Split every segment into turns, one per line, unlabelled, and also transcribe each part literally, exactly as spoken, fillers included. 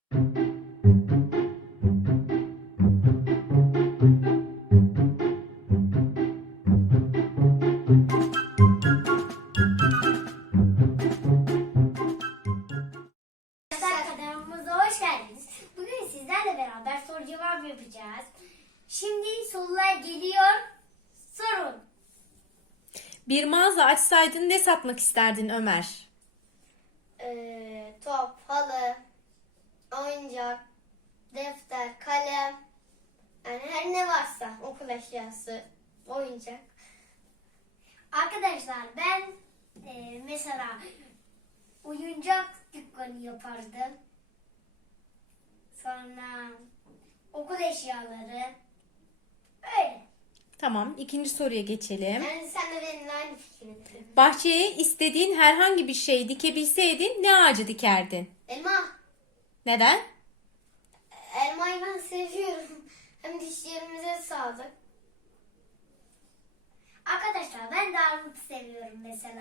Arkadaşlar kanalımıza hoş geldiniz. Bugün sizlerle beraber soru cevap yapacağız. Şimdi sorular geliyor. Sorun.
Bir mağaza açsaydın ne satmak isterdin Ömer?
Ee, top, halı, oyuncak, defter, kalem, yani her ne varsa okul eşyası, oyuncak.
Arkadaşlar ben e, mesela oyuncak dükkanı yapardım. Sonra okul eşyaları. Öyle.
Tamam, ikinci soruya geçelim.
Yani sen de benimle aynı fikirdesin.
Bahçeye istediğin herhangi bir şey dikebilseydin ne ağacı dikerdin?
Elma,
Neden?
elmayı ben seviyorum. Hem dişlerimize sağlık.
Arkadaşlar ben de armut seviyorum mesela.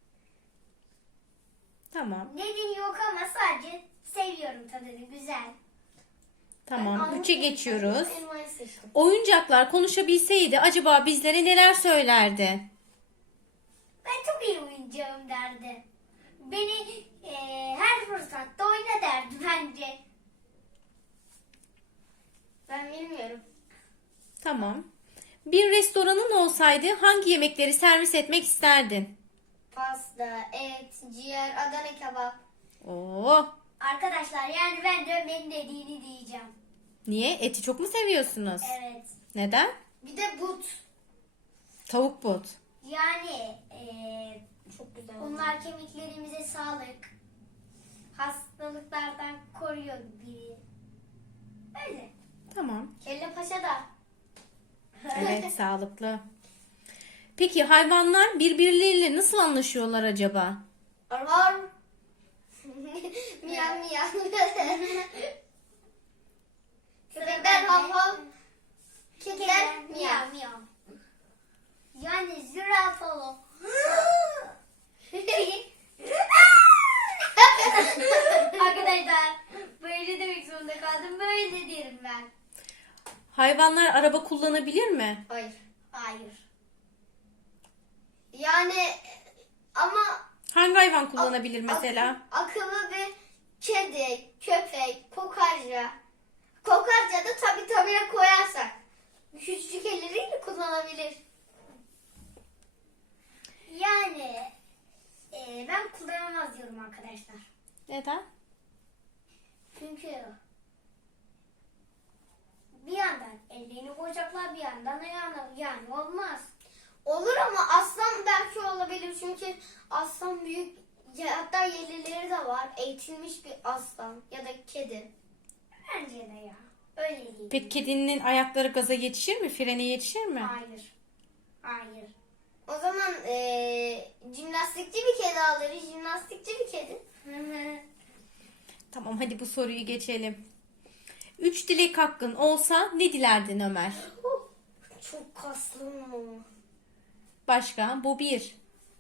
Tamam,
Nedeni yok ama sadece seviyorum tadını, güzel.
tamam.
Ben
Üçe
armut
geçiyoruz.
seçtim, elmayı seçtim.
Oyuncaklar konuşabilseydi acaba bizlere neler söylerdi?
Ben çok iyi oyuncağım derdi. Beni e, her fırsatta oyna derdi bence.
Ben bilmiyorum.
Tamam. Bir restoranın olsaydı hangi yemekleri servis etmek isterdin?
Pasta, et, ciğer, Adana kebap.
Oo,
Arkadaşlar yani ben de Ömer'in dediğini diyeceğim.
niye? Eti çok mu seviyorsunuz?
Evet.
Neden?
Bir de but.
Tavuk but.
Yani e,
Çok güzel.
onlar kemiklerimize sağlık. Hastalıklardan koruyor biri. Öyle.
Tamam.
Kelle paşa da.
Evet, sağlıklı. Peki hayvanlar birbirleriyle nasıl anlaşıyorlar acaba?
Arvar. Miyav miyav. Köpekler hav hav. Kediler miyav.
miyav miyav. Yani zürafalı. Arkadaşlar böyle demek zorunda kaldım. Böyle derim ben.
Hayvanlar araba kullanabilir mi?
Hayır.
Hayır.
Yani ama
Hangi hayvan kullanabilir
ak-
mesela?
akıllı bir kedi, köpek, kokarca. Kokarca da tabii tabii koyarsak. Küçücük elleriyle kullanabilir.
Yani e, ben kullanamaz diyorum arkadaşlar.
Neden?
Çünkü bir yandan ellerini koyacaklar bir yandan ayağına, yani olmaz.
Olur ama aslan belki olabilir çünkü aslan büyük, ya hatta yelileri de var. Eğitilmiş bir aslan ya da kedi.
Bence de ya. Öyle değil.
Peki kedinin ayakları gaza yetişir mi? Frene yetişir mi?
Hayır. Hayır.
O zaman eee jimnastikçi bir kedi alırız. Jimnastikçi bir kedi.
Tamam, hadi bu soruyu geçelim. Üç dilek hakkın olsa ne dilerdin Ömer?
Çok kaslı mı?
Başka? Bu bir.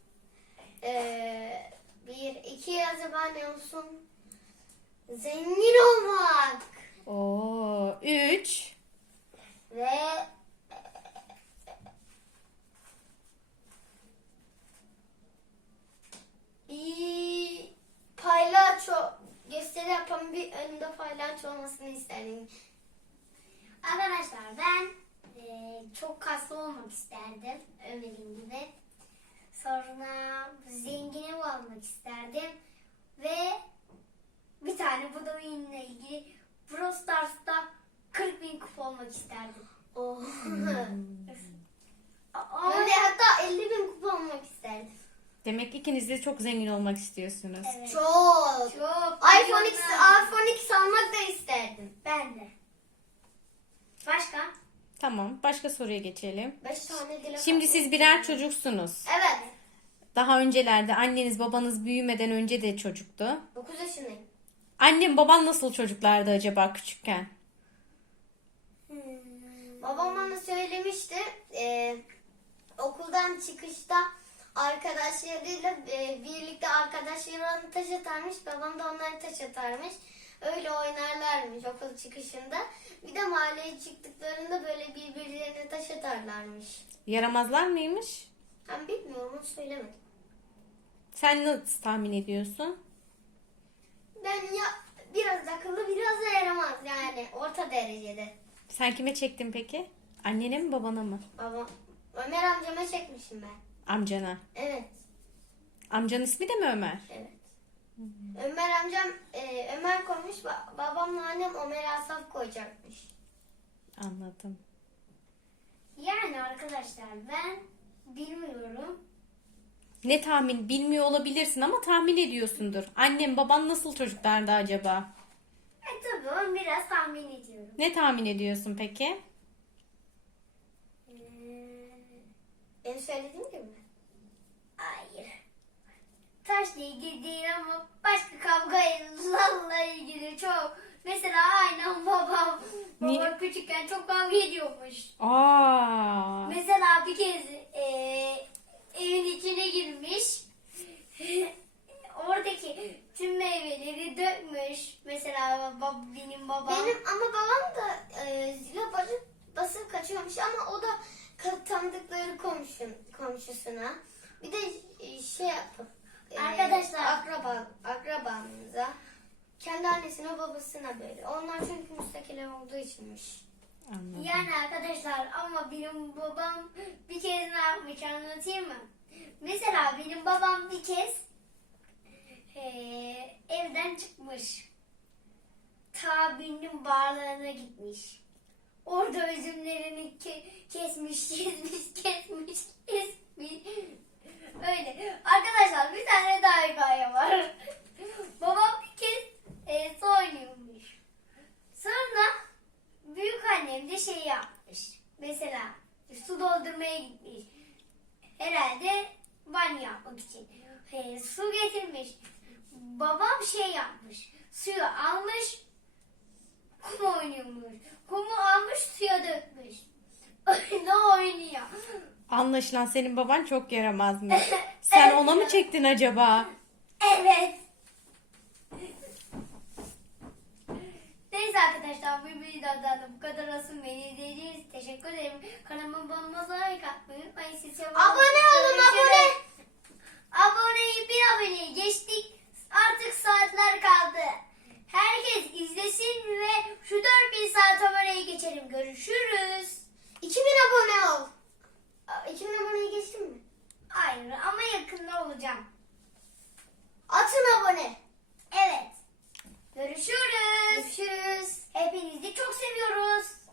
Eee bir, iki acaba ne olsun? Zengin olmak.
Oo, üç.
Ve bir paylaço gösteri yapan bir önünde paylaço olmasını isterdim.
Arkadaşlar ben e, çok kaslı olmak isterdim. Ömer'in gibi. Sonra zengin ev almak isterdim. Ve bir tane bu da oyunla ilgili Brawl Stars'ta kırk bin kupa olmak isterdim.
Oh.
Aa,
Ben de hatta elli bin kupa olmak isterdim.
Demek ikiniz de çok zengin olmak istiyorsunuz.
evet.
Çok.
Çok.
iPhone X, iPhone X almak da isterdim.
Ben de. Başka?
Tamam, başka soruya geçelim.
Beş tane dilek.
Şimdi siz birer çocuksunuz.
Evet.
Daha öncelerde anneniz babanız büyümeden önce de çocuktu.
dokuz yaşındayım.
Annem baban nasıl çocuklardı acaba küçükken?
Babam bana söylemişti. E, okuldan çıkışta arkadaşlarıyla e, birlikte arkadaşlarına taş atarmış. Babam da onlara taş atarmış. öyle oynarlarmış okul çıkışında. Bir de mahalleye çıktıklarında böyle birbirlerine taş atarlarmış.
Yaramazlar mıymış?
Ben bilmiyorum, onu söylemedim.
Sen nasıl tahmin ediyorsun?
Ben ya biraz akıllı biraz da yaramaz yani orta derecede.
Sen kime çektin peki? Annene mi babana mı?
Babam, Ömer amcama çekmişim ben.
Amcana.
Evet,
Amcanın ismi de mi Ömer?
evet. Ömer amcam e, Ömer koymuş, ba- babamla annem Ömer Asaf koyacakmış.
Anladım.
Yani arkadaşlar ben bilmiyorum.
Ne tahmin bilmiyor olabilirsin ama tahmin ediyorsundur. Annem baban nasıl çocuklardı acaba?
E tabii onu biraz tahmin ediyorum.
Ne tahmin ediyorsun peki?
Ee,
Benim söylediğim gibi mi?
hayır. Taşla ilgili değil ama başka kavgalarla ilgili çok. Mesela aynen babam.
Niye?
Babam küçükken çok kavga ediyormuş.
Aa.
Mesela bir kez e, evin içine girmiş. Oradaki tüm meyveleri dökmüş. Mesela bab, benim babam.
Benim ama babam da e, zile basıp, basıp kaçıyormuş ama o da ka- tanıdıkları komşu, komşusuna. Bir de e, şey yapıp e,
Arkadaşlar.
akraba, akrabamıza, kendi annesine babasına böyle. Onlar çünkü müstakil ev olduğu içinmiş.
Anladım.
Yani arkadaşlar ama benim babam bir kez ne yapmış anlatayım mı? Mesela benim babam bir kez eee, evden çıkmış. Ta birinin bağlarına gitmiş. Orada üzümlerini ke- kesmiş, kesmiş, kesmiş, kesmiş. Öyle. Arkadaşlar bir tane daha hikaye var. Babam bir kez eee su oynuyormuş. Sonra büyük annem de şey yapmış. Mesela su doldurmaya gitmiş. Herhalde banyo yapmak için. Ee, su getirmiş. Babam şey yapmış. Suyu almış. Kum oynuyormuş. Kumu almış suya dökmüş. Öyle oynuyor.
Anlaşılan senin baban çok yaramazmış. Sen ona mı çektin acaba?
Evet. Neyse arkadaşlar bu videodan da bu kadar olsun. Beni izlediğiniz için teşekkür ederim. Kanalıma abone like atmayı unutmayın. Sizi seviyorum.
Abone olun, abone.
Aboneyi bir aboneyi geçtik. Artık saatler kaldı. Herkes izlesin ve şu dört bin saat aboneyi geçelim. Görüşürüz.
iki bin abone ol. Aa, iki bin aboneyi geçtin mi?
Hayır ama yakında olacağım.
Atın abone.
Evet. Görüşürüz.
Görüşürüz.
Hepinizi çok seviyoruz.